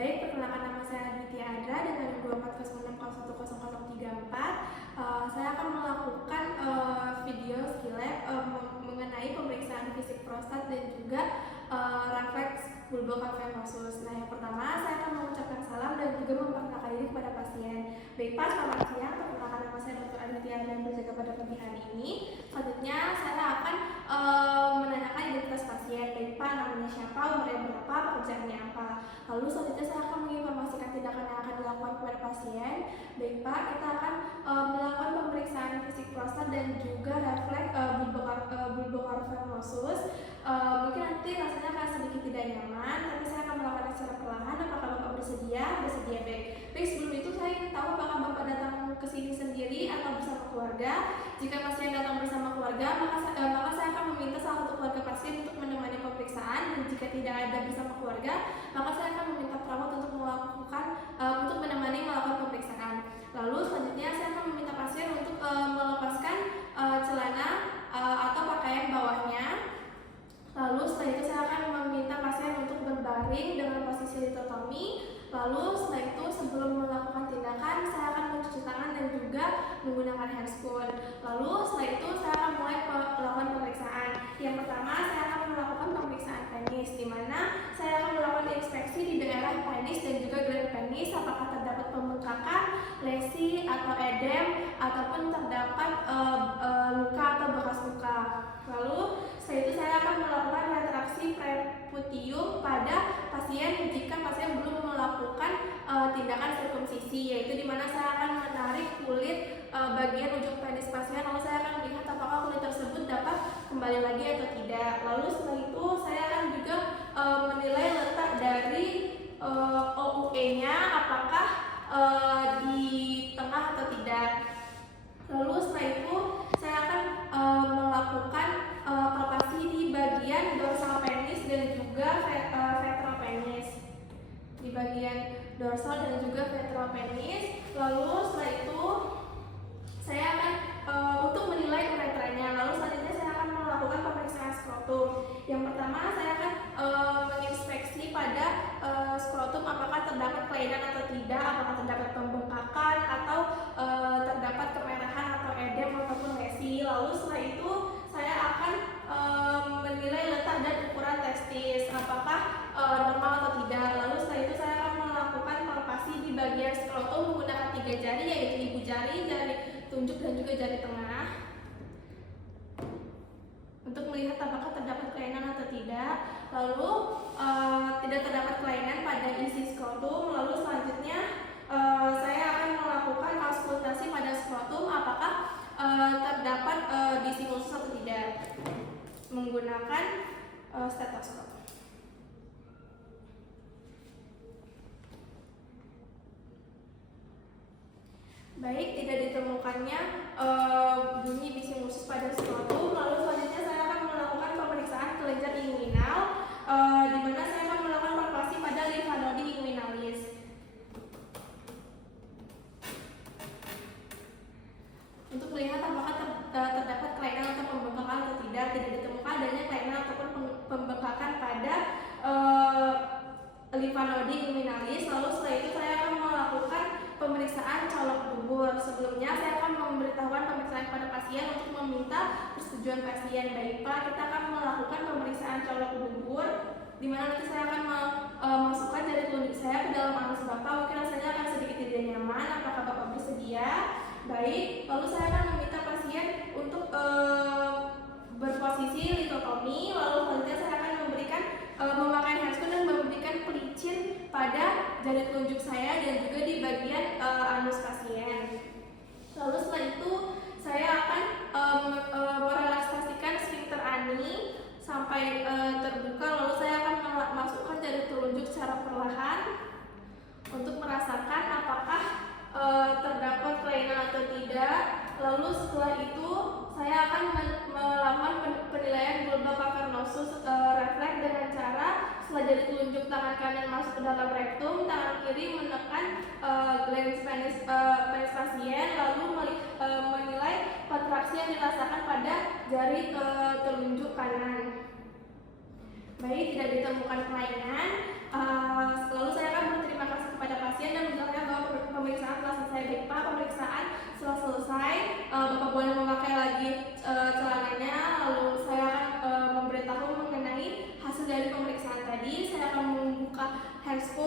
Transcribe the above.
Baik, perkenalkan nama saya Aditya Adra dengan 2406010034. Saya akan melakukan video skill lab mengenai pemeriksaan fisik prostat dan juga refleks bulbocavernosus. Nah, yang pertama saya akan mengucapkan salam dan juga memperkenalkan diri kepada pasien. Baik Pak, selamat siang. Perkenalkan nama saya Dr. Aditya Adra yang berjaga pada pagi hari ini. Selanjutnya saya akan menanyakan identitas pasien. Baik Pak, namanya siapa, umurnya berapa, pekerjaannya apa. Lalu selanjutnya saya akan menginformasikan tindakan yang akan dilakukan kepada pasien. Baik Pak, kita akan melakukan pemeriksaan fisik prostat dan juga refleks bulbocavernosus. Mungkin nanti rasanya akan sedikit tidak nyaman, tapi saya akan melakukan secara perlahan. Apakah Bapak bersedia? Bersedia, baik. Baik, sebelum itu saya ingin tahu apakah Bapak datang ke sini sendiri atau bersama keluarga. Jika pasien datang bersama keluarga, maka saya akan meminta salah satu keluarga pasien untuk menemani pemeriksaan, dan jika tidak ada bersama keluarga, maka saya akan meminta perawat untuk menemani melakukan pemeriksaan. Lalu selanjutnya saya akan meminta pasien untuk melepaskan celana atau pakaian bawahnya. Lalu setelah itu saya akan meminta pasien untuk berbaring dengan posisi litotomi. Lalu setelah itu sebelum melakukan tindakan saya akan mencuci tangan dan juga menggunakan handscoon. Lalu setelah itu saya akan mulai melakukan pemeriksaan. Yang pertama saya akan melakukan pemeriksaan penis, di mana saya akan melakukan inspeksi di daerah penis dan juga gland penis, apakah terdapat pembengkakan, lesi atau edem, ataupun terdapat luka atau bekas luka. Lalu setelah itu saya akan melakukan retraksi preputium pada pasien jika pasien belum melakukan tindakan sirkumsisi, yaitu di mana saya akan menarik kulit bagian ujung penis pasien, lalu saya akan melihat apakah kulit tersebut dapat kembali lagi atau tidak. Lalu setelah itu saya akan juga menilai letak dari OUE-nya apakah di tengah atau tidak. Lalu setelah itu saya akan melakukan palpasi di bagian dorsal penis dan juga ventral penis, di bagian dorsal dan juga ventral penis. Lalu setelah itu saya akan untuk menilai uretranya. Lalu selanjutnya saya akan melakukan pemeriksaan skrotum. Yang pertama saya akan menginspeksi pada skrotum apakah terdapat kelainan atau tidak, apakah terdapat pembengkakan atau terdapat kemerahan atau edem ataupun lesi. Lalu setelah itu saya akan menilai letak dan ukuran testis, apakah normal atau tidak. Lalu setelah itu saya akan melakukan palpasi di bagian skrotum menggunakan 3 jari, yaitu ibu jari, jari tunjuk dan juga jari tengah, untuk melihat apakah terdapat kelainan atau tidak. Lalu tidak terdapat kelainan pada isi skrotum. Lalu selanjutnya saya akan melakukan auskultasi pada skrotum apakah terdapat bisi khusus atau tidak menggunakan stetoskop. Baik, tidak ditemukannya bunyi bising usus pada skrotum. Lalu selanjutnya saya akan melakukan pemeriksaan kelenjar inguinal, di mana saya akan melakukan palpasi pada limfa nodi inguinalis. Untuk melihat apakah terdapat kelainan atau pembengkakan atau tidak. Tidak ditemukan adanya kelainan ataupun pembengkakan pada limfa nodi inguinalis. Lalu setelah itu saya akan melakukan pemeriksaan colok dubur. Sebelumnya saya akan memberitahukan pemeriksaan pada pasien untuk meminta persetujuan pasien. Baik Pak, kita akan melakukan pemeriksaan colok dubur, di mana nanti saya akan memasukkan jari telunjuk saya ke dalam anus Bapak. Mungkin rasanya akan sedikit tidak nyaman. Apakah Bapak bersedia? Baik, lalu saya akan meminta pasien untuk berposisi litotomi. Lalu selanjutnya saya akan memakai handscoon dan memberikan pelicin pada jari telunjuk saya dan juga di bagian anus pasien. Lalu setelah itu saya akan merelaksasikan sphincter ani sampai terbuka. Lalu saya akan memasukkan jari telunjuk secara perlahan untuk merasakan apakah terdapat kelainan atau tidak. Lalu setelah itu saya akan melakukan penilaian bulbocavernosus refleks dengan cara setelah jari telunjuk tangan kanan masuk ke dalam rektum, tangan kiri menekan glans penis pasien, lalu menilai kontraksi yang dirasakan pada jari telunjuk kanan. Baik, tidak ditemukan kelainan. Lalu saya akan berterima membuka handsful